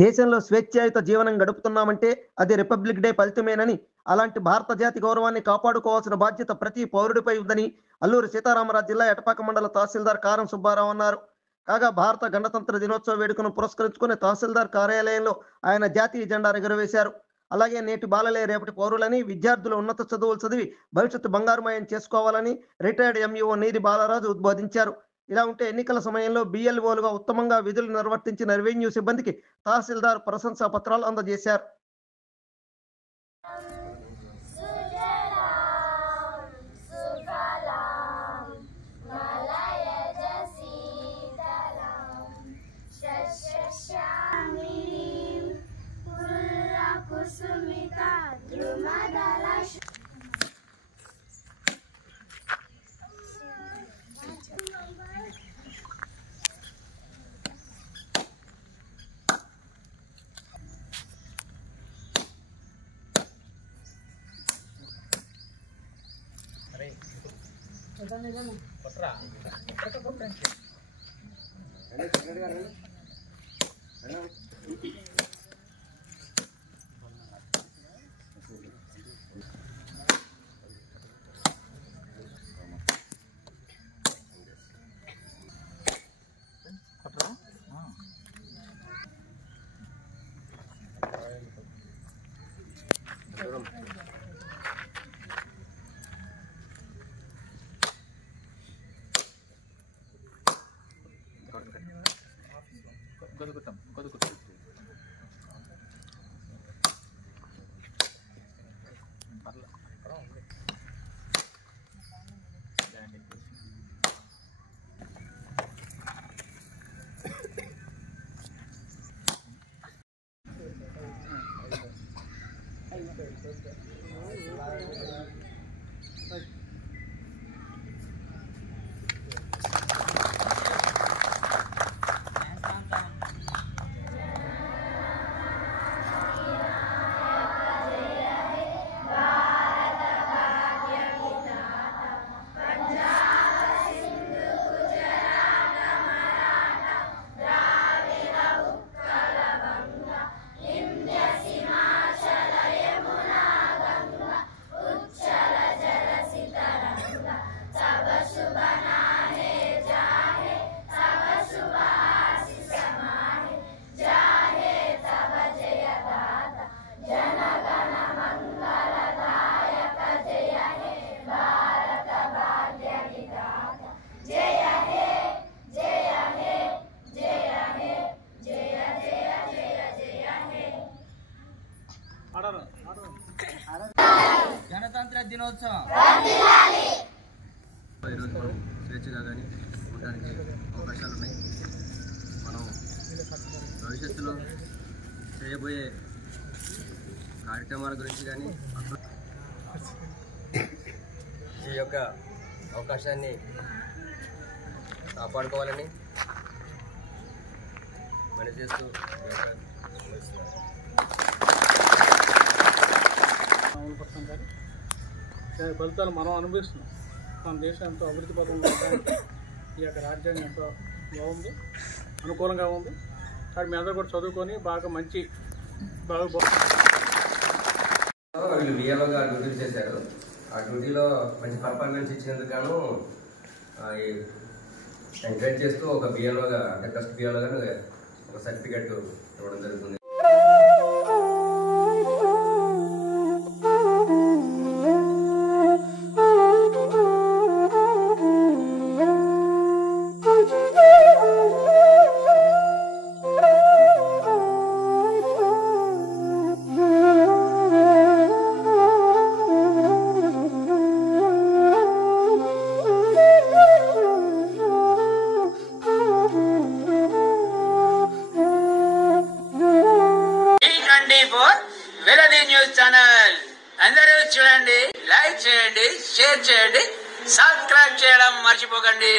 దేశంలో స్వేచ్ఛాయుత జీవనం గడుపుతున్నామంటే అది రిపబ్లిక్ డే ఫలితమేనని, అలాంటి భారత జాతి గౌరవాన్ని కాపాడుకోవాల్సిన బాధ్యత ప్రతి పౌరుడిపై ఉందని అల్లూరి సీతారామరాజు జిల్లా ఎటపాక మండల తహసీల్దార్ కారం సుబ్బారావు అన్నారు. కాగా భారత గణతంత్ర దినోత్సవ వేడుకను పురస్కరించుకుని తహసీల్దార్ కార్యాలయంలో ఆయన జాతీయ జెండా ఎగురవేశారు. అలాగే నేటి బాలలే రేపటి పౌరులని, విద్యార్థులు ఉన్నత చదువులు చదివి భవిష్యత్తు బంగారుమయం చేసుకోవాలని రిటైర్డ్ ఎంఈఓ నీరి బాలరాజు ఉద్బోధించారు. ఇలా ఉంటే ఎన్నికల సమయంలో బిఎల్ఓలుగా ఉత్తమంగా విధులు నిర్వర్తించిన రెవెన్యూ సిబ్బందికి తహసీల్దార్ ప్రశంసా పత్రాలు అందజేశారు. గణతంత్ర దినోత్సవం ఈరోజు మనం స్వేచ్ఛగా కానీ ఉండడానికి అవకాశాలు ఉన్నాయి. మనం భవిష్యత్తులో చేయబోయే కార్యక్రమాల గురించి కానీ ఈ యొక్క అవకాశాన్ని కాపాడుకోవాలని పనిచేస్తూ దాని ఫలితాలు మనం అనుభవిస్తున్నాం. మన దేశం ఎంతో అభివృద్ధి పథంలో ఉండడానికి ఈ యొక్క రాజ్యాంగం ఎంతో బాగుంది, అనుకూలంగా ఉంది. కాబట్టి మీ అందరూ కూడా చదువుకొని బాగా మంచి వీళ్ళు బిఏలోగా డ్యూటీలు చేశారు. ఆ డ్యూటీలో మంచి పర్ఫార్మెన్స్ ఇచ్చినందుకు గాను ఎంకరేజ్ చేస్తూ ఒక బిఏలోగా అంటే ఫస్ట్ బిఏలోగా ఒక సర్టిఫికెట్ ఇవ్వడం జరుగుతుంది. వెలది న్యూస్ ఛానల్ అందరూ చూడండి, లైక్ చేయండి, షేర్ చేయండి, సబ్స్క్రైబ్ చేయడం మర్చిపోకండి.